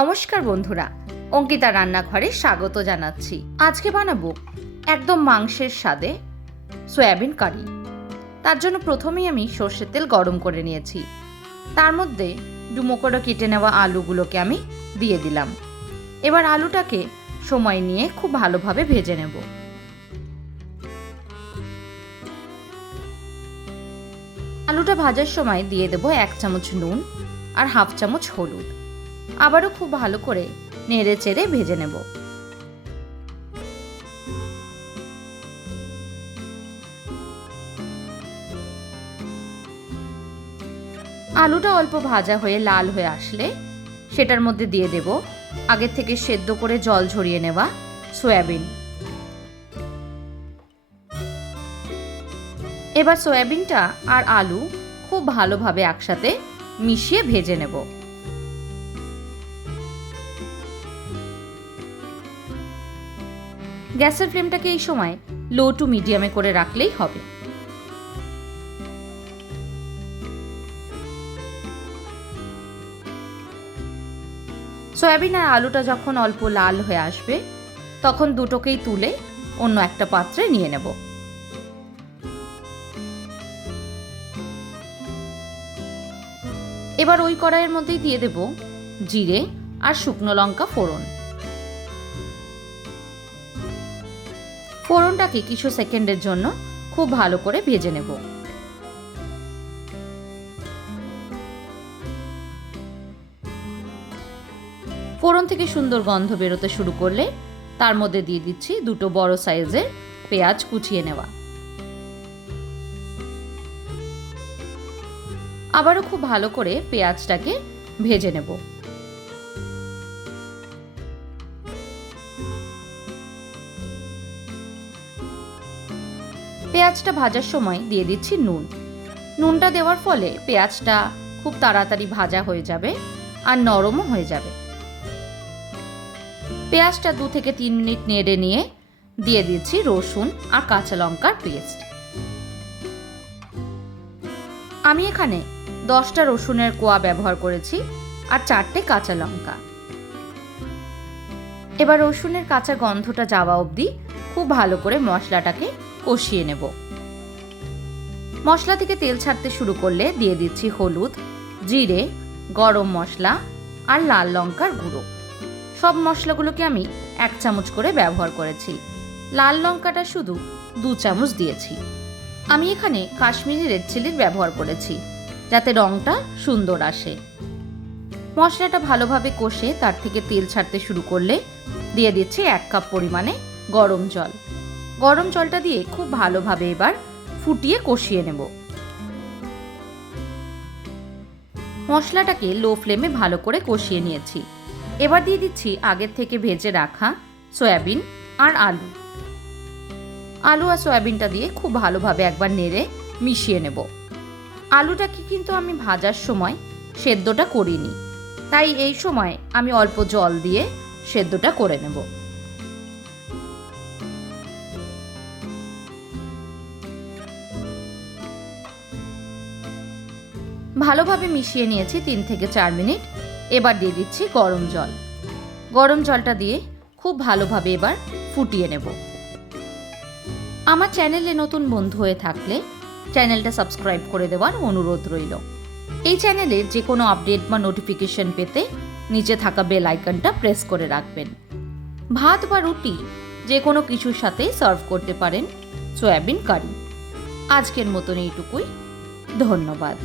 নমস্কার বন্ধুরা, অঙ্কিতা রান্নাঘরে স্বাগত জানাচ্ছি। আজকে বানাবো একদম মাংসের স্বাদে সয়াবিন কারি। তার জন্য প্রথমেই আমি সর্ষের তেল গরম করে নিয়েছি। তার মধ্যে ডুমো করে কেটে নেওয়া আলুগুলোকে আমি দিয়ে দিলাম। এবার আলুটাকে সময় নিয়ে খুব ভালোভাবে ভেজে নেব। আলুটা ভাজার সময় দিয়ে দেবো এক চামচ নুন আর হাফ চামচ হলুদ। আবারও খুব ভালো করে নেড়ে চেড়ে ভেজে নেব। আলুটা অল্প ভাজা হয়ে লাল হয়ে আসলে সেটার মধ্যে দিয়ে দেব। আগের থেকে সেদ্ধ করে জল ঝরিয়ে নেওয়া সয়াবিন। এবার সয়াবিনটা আর আলু খুব ভালোভাবে একসাথে মিশিয়ে ভেজে নেব। গ্যাসের ফ্লেমটাকে এই সময় লো টু মিডিয়ামে করে রাখলেই হবে। সয়াবিন আর আলুটা যখন অল্প লাল হয়ে আসবে, তখন দুটোকেই তুলে অন্য একটা পাত্রে নিয়ে নেব। এবার ওই কড়াইয়ের মধ্যেই দিয়ে দেব জিরে আর শুকনো লঙ্কা ফোড়ন। ফোড়নটাকে কিছু সেকেন্ডের জন্য খুব ভালো করে ভেজে নেব। ফোড়ন থেকে সুন্দর গন্ধ বেরোতে শুরু করলে তার মধ্যে দিয়ে দিচ্ছি দুটো বড় সাইজের পেঁয়াজ কুচিয়ে নেওয়া। আবারও খুব ভালো করে পেঁয়াজটাকে ভেজে নেব। পেঁয়াজটা ভাজার সময় দিয়ে দিচ্ছি নুন। নুনটা দেওয়ার ফলে পেঁয়াজটা খুব তাড়াতাড়ি ভাজা হয়ে যাবে আর নরমও হয়ে যাবে। পেঁয়াজটা দু থেকে তিন মিনিট নেড়ে নিয়ে দিয়ে দিচ্ছি রসুন আর কাঁচা লঙ্কার পেস্ট। আমি এখানে দশটা রসুনের কোয়া ব্যবহার করেছি আর চারটে কাঁচা লঙ্কা। এবার রসুনের কাঁচা গন্ধটা যাওয়া অবধি খুব ভালো করে মশলাটাকে কষিয়ে নেব। মশলা থেকে তেল ছাড়তে শুরু করলে দিয়ে দিচ্ছি হলুদ, জিরে, গরম মশলা আর লাল লঙ্কার গুঁড়ো। সব মশলাগুলোকে আমি এক চামচ করে ব্যবহার করেছি। লাল লঙ্কাটা শুধু দু চামচ দিয়েছি। আমি এখানে কাশ্মীরি রেড চিলির ব্যবহার করেছি, যাতে রঙটা সুন্দর আসে। মশলাটা ভালোভাবে কষে তার থেকে তেল ছাড়তে শুরু করলে দিয়ে দিচ্ছি এক কাপ পরিমাণে গরম জল। গরম জলটা দিয়ে খুব ভালোভাবে এবার ফুটিয়ে কষিয়ে নেব। মশলাটাকে লো ফ্লেমে ভালো করে কষিয়ে নিয়েছি। এবার দিয়ে দিচ্ছি আগের থেকে ভেজে রাখা সয়াবিন আর আলু। আলু আর সয়াবিনটা দিয়ে খুব ভালোভাবে একবার নেড়ে মিশিয়ে নেব। আলুটাকে কিন্তু আমি ভাজার সময় সেদ্ধটা করিনি। তাই এই সময় আমি অল্প জল দিয়ে সেদ্ধটা করে নেব। ভালোভাবে মিশিয়ে নিয়েছি তিন থেকে চার মিনিট। এবার দিয়ে দিচ্ছি গরম জল। গরম জলটা দিয়ে খুব ভালোভাবে এবার ফুটিয়ে নেব। আমার চ্যানেলে নতুন বন্ধু হয়ে থাকলে চ্যানেলটা সাবস্ক্রাইব করে দেওয়ার অনুরোধ রইল। এই চ্যানেলের যে কোনো আপডেট বা নোটিফিকেশন পেতে নিচে থাকা বেল আইকনটা প্রেস করে রাখবেন। ভাত বা রুটি যে কোনো কিছুর সাথে সার্ভ করতে পারেন সয়াবিন কারি। আজকের মতন এইটুকুই। ধন্যবাদ।